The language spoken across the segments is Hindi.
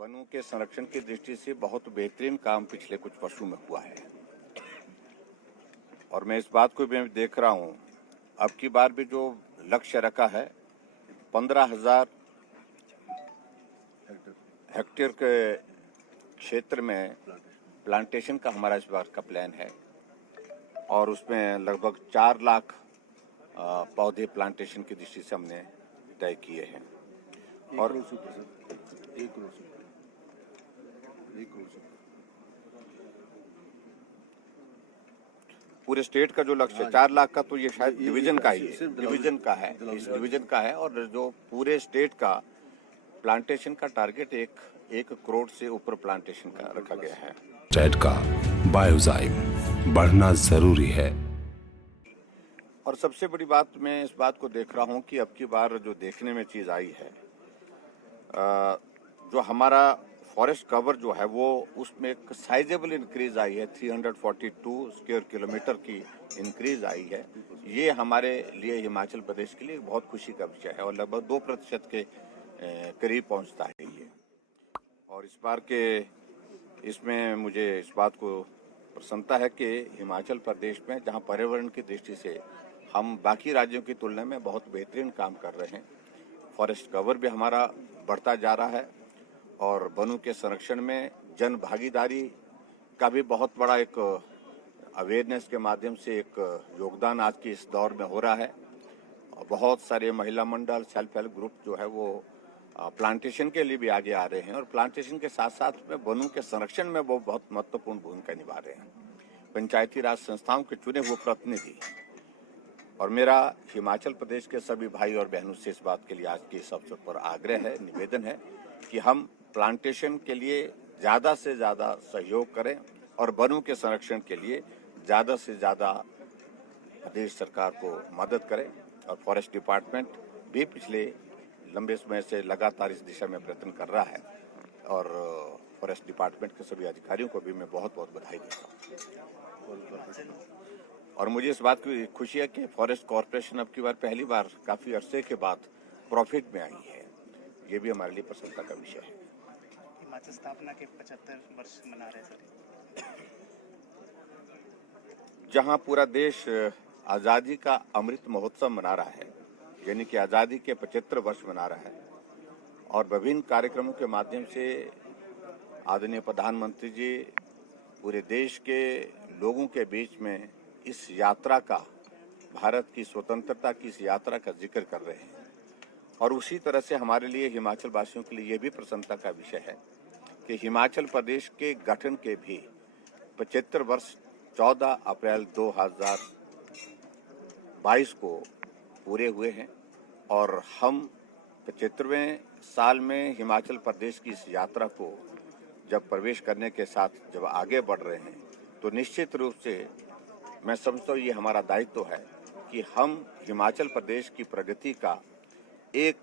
वनों के संरक्षण की दृष्टि से बहुत बेहतरीन काम पिछले कुछ वर्षों में हुआ है और मैं इस बात को भी देख रहा हूं। अब की बार भी जो लक्ष्य रखा है 15,000 हेक्टेयर के क्षेत्र में प्लांटेशन का हमारा इस बार का प्लान है और उसमें लगभग 4 लाख पौधे प्लांटेशन की दृष्टि से हमने तय किए हैं। और 1 करोड़ पूरे स्टेट का जो लक्ष्य है 4 लाख का, तो ये शायद डिवीजन का ही है, डिवीजन का है, इस डिवीजन का है। और जो पूरे स्टेट का प्लांटेशन का टारगेट 1 करोड़ से ऊपर प्लांटेशन का रखा गया है। स्टेट का बायोजाइम बढ़ना जरूरी है। और सबसे बड़ी बात, मैं इस बात को देख रहा हूं कि अब की बार जो देखने में चीज आई है, जो हमारा फॉरेस्ट कवर जो है वो उसमें एक साइजेबल इंक्रीज आई है। 342 स्क्वायर किलोमीटर की इंक्रीज आई है। ये हमारे लिए, हिमाचल प्रदेश के लिए बहुत खुशी का विषय है और लगभग 2% के करीब पहुंचता है ये। और इस बार के इसमें मुझे इस बात को प्रसन्नता है कि हिमाचल प्रदेश में, जहां पर्यावरण की दृष्टि से हम बाकी राज्यों की तुलना में बहुत बेहतरीन काम कर रहे हैं, फॉरेस्ट कवर भी हमारा बढ़ता जा रहा है और वनों के संरक्षण में जन भागीदारी का भी बहुत बड़ा एक अवेयरनेस के माध्यम से एक योगदान आज के इस दौर में हो रहा है। और बहुत सारे महिला मंडल, सेल्फ हेल्प ग्रुप जो है वो प्लांटेशन के लिए भी आगे आ रहे हैं और प्लांटेशन के साथ साथ में वनों के संरक्षण में वो बहुत महत्वपूर्ण भूमिका निभा रहे हैं। पंचायती राज संस्थाओं के चुने हुए प्रतिनिधि और मेरा हिमाचल प्रदेश के सभी भाई और बहनों से इस बात के लिए आज के इस अवसर पर आग्रह है, निवेदन है कि हम प्लांटेशन के लिए ज्यादा से ज्यादा सहयोग करें और वनों के संरक्षण के लिए ज्यादा से ज्यादा प्रदेश सरकार को मदद करें। और फॉरेस्ट डिपार्टमेंट भी पिछले लंबे समय से लगातार इस दिशा में प्रयत्न कर रहा है और फॉरेस्ट डिपार्टमेंट के सभी अधिकारियों को भी मैं बहुत बहुत बधाई देता हूँ। और मुझे इस बात की खुशी है कि फॉरेस्ट कॉर्पोरेशन अब की बार पहली बार काफी अरसे के बाद प्रॉफिट में आई है। ये भी हमारे लिए प्रसन्नता का विषय है। हिमाचल स्थापना के 75 वर्ष मना रहे सर, जहां पूरा देश आजादी का अमृत महोत्सव मना रहा है, यानी कि आजादी के 75 वर्ष मना रहा है और विभिन्न कार्यक्रमों के माध्यम से आदरणीय प्रधानमंत्री जी पूरे देश के लोगों के बीच में इस यात्रा का, भारत की स्वतंत्रता की इस यात्रा का जिक्र कर रहे हैं। और उसी तरह से हमारे लिए, हिमाचल वासियों के लिए, यह भी प्रसन्नता का विषय है कि हिमाचल प्रदेश के गठन के भी 75 वर्ष 14 अप्रैल 2022 को पूरे हुए हैं और हम 75वें साल में हिमाचल प्रदेश की इस यात्रा को जब प्रवेश करने के साथ जब आगे बढ़ रहे हैं, तो निश्चित रूप से मैं समझता हूँ ये हमारा दायित्व है कि हम हिमाचल प्रदेश की प्रगति का एक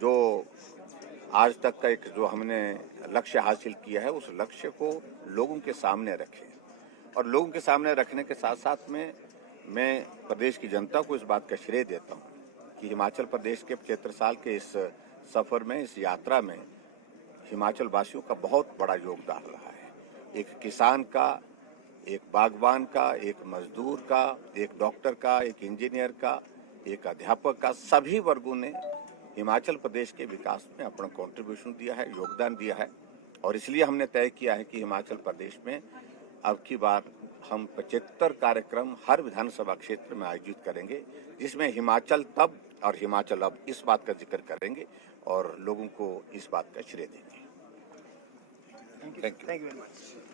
जो आज तक का एक जो हमने लक्ष्य हासिल किया है, उस लक्ष्य को लोगों के सामने रखें। और लोगों के सामने रखने के साथ साथ में मैं प्रदेश की जनता को इस बात का श्रेय देता हूँ कि हिमाचल प्रदेश के 75 साल के इस सफर में, इस यात्रा में हिमाचल वासियों का बहुत बड़ा योगदान रहा है। एक किसान का, एक बागवान का, एक मजदूर का, एक डॉक्टर का, एक इंजीनियर का, एक अध्यापक का, सभी वर्गों ने हिमाचल प्रदेश के विकास में अपना कंट्रीब्यूशन दिया है, योगदान दिया है। और इसलिए हमने तय किया है कि हिमाचल प्रदेश में अब की बार हम 75 कार्यक्रम हर विधानसभा क्षेत्र में आयोजित करेंगे, जिसमें हिमाचल तब और हिमाचल अब इस बात का जिक्र करेंगे और लोगों को इस बात का श्रेय देंगे। Thank you very much.